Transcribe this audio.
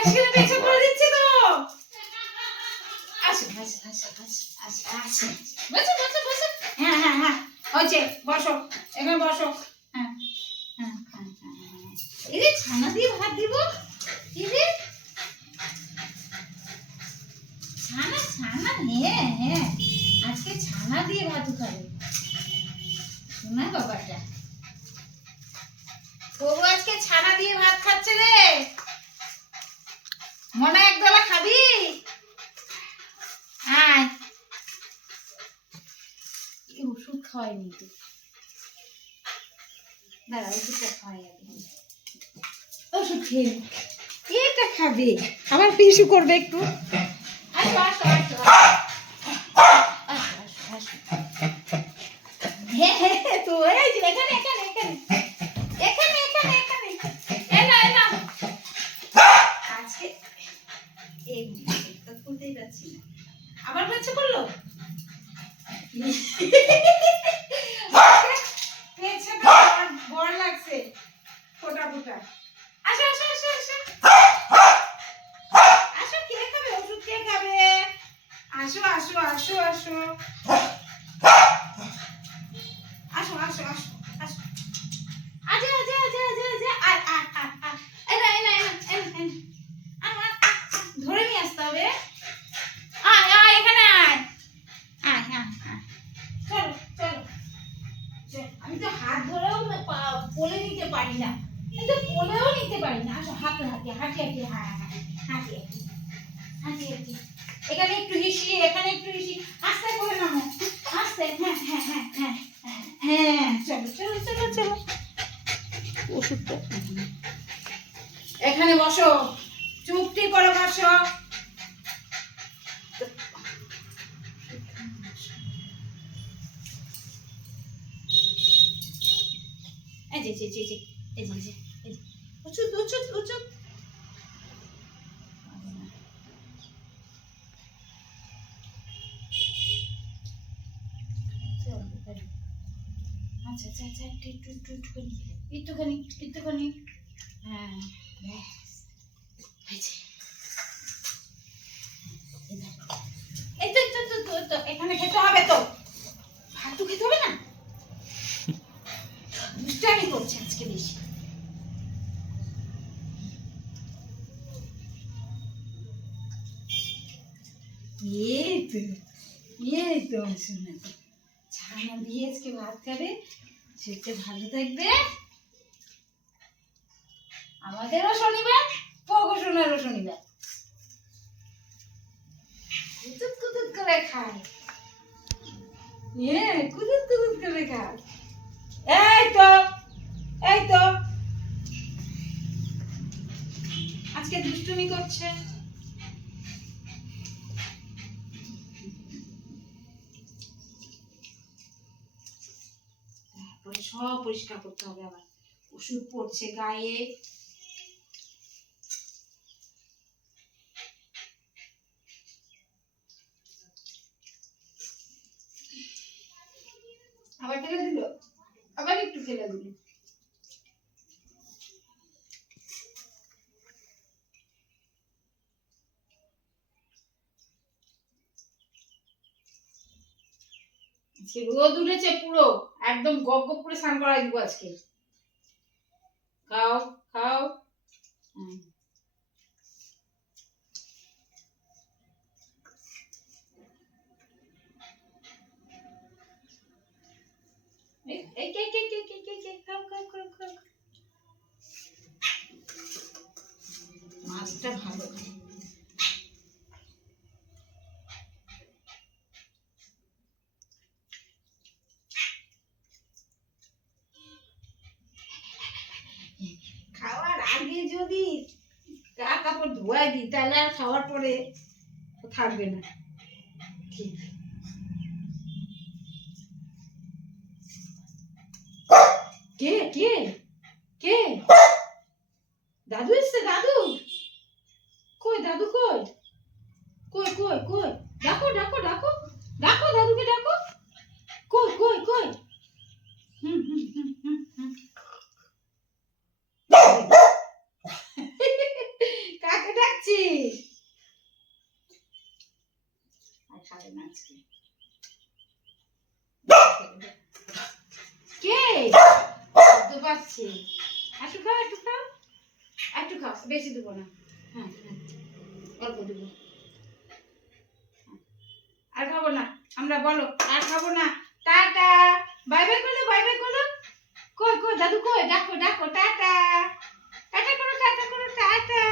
আজকে পেছা করে দিচ্ছি তো। আসো আসো আসো আসো আসো বসো বসো বসো। হ্যাঁ হ্যাঁ হ্যাঁ হচ্ছে, বসো এখানে বসো। হ্যাঁ হ্যাঁ হ্যাঁ হ্যাঁ। এই যে ছানা দিয়ে ভাত দিব। এই যে ছানা ছানা, হ্যাঁ হ্যাঁ আজকে ছানা দিয়ে ভাত খাবে শোনা বাবাটা। তবু আজকে ছানা দিয়ে ভাত খাচ্ছে রে। মনে একবেলা খাবি? আয়। ওষুধ খাওয়াইনি তো, দাঁড়া ওষুধটা খাওয়াই আগে। ওষুধ খেয়ে এটা খাবে, আবার পিছু করবে একটু। আসো আসো আসো আসো আসো আসো। হ্যাঁ হ্যাঁ তো এই যে এখানে এখানে এখানে এখানে এখানে এখানে এনা এনা। আজকে এই তো খুলতেই পারছি না, আবার বাচ্চা করলো। পেছনে বড় লাগছে ফোটা ফোটা। আসো আসো আসো আসো আসো, কে খাবে ওষুধ, কে খাবে? আসো আসো আসো আসো আসো আসো আসো আসো। আজে আজে আজে আজে আজে আয় আয় আয় আয়। এনা এনা এনা এনা এনা ধরে নিয়ে আসতে হবে। আয় আয় এখানে আয় আয় আয় আয়। চলো চলো। আমি তো হাত ধরেও বলে নিতে পারি না, কিন্তু বলেও নিতে পারি না। আসো হাতে হাতে হাঁটি হাঁটি, হ্যাঁ হ্যাঁ হাঁটি হাঁটি হাঁটি হাঁটি। এখানে একটু হিসি, এখানে একটু হিসি, আস্তে করে নামো আস্তে। হ্যাঁ হ্যাঁ হ্যাঁ হ্যাঁ হ্যাঁ চলো চলো চলো চলো। ওষুধটা এখানে বসো, চুপটি করে বসো। এই যে এই যে এই যে এই যে উচুত উচুত উচুত। আচ্ছা আচ্ছা আচ্ছা একটু একটু একটু একটুখানি একটুখানি একটুখানি। হ্যাঁ ব্যাস হয়েছে। এই তো তো তো তো এখানে খেতে হবে তো, ভাত তো খেতে হবে না। দুষ্টামি করছে আজকে বেশি। এই তো শোনা তো ছানা দিয়ে আজকে ভাত খাবে, সেটা ভালো থাকবে। আমাদেরও শনিবার, পগশোনারও শনিবার। কুতুত কুতুত করে খায়, কুতুত কুতুত করে খায়। এই তো এই তো আজকে দুষ্টুমি করছে। তারপরে সব পরিষ্কার করতে হবে, আবার ওষুধ পড়ছে গায়ে। আবার ফেলে দিল, আবার একটু ফেলে দিল। আজকে রোদ উঠেছে পুরো, একদম গপ গপ করে স্নান করাই দিব আজকে। খাও খাও। মাছটা ভালো খায়। খাওয়ার আগে যদি গা কাপড় ধোয়াই দিই, তাহলে আর খাওয়ার পরে থাকবে না। কে কে কে? দাদু এসছে, দাদু কই? দাদু কই? কই কই কই? ডাকো ডাকো ডাকো ডাকো, দাদুকে ডাকো। কই কই কই? হুম হুম হুম হুম হুম। কাকে ডাক খাচ্ছে। একটু খাও, একটু খাও, একটু খাও, বেশি দেবো না। হ্যাঁ হ্যাঁ, অল্প দেবো। আর খাবো না আমরা, বলো আর খাবো না। টাটা, বাই বাই করো, বাই বাই করো। কই কই দাদু কই, ডাকো ডাকো, টাটা টাটা করো, টাটা করো, টাটা।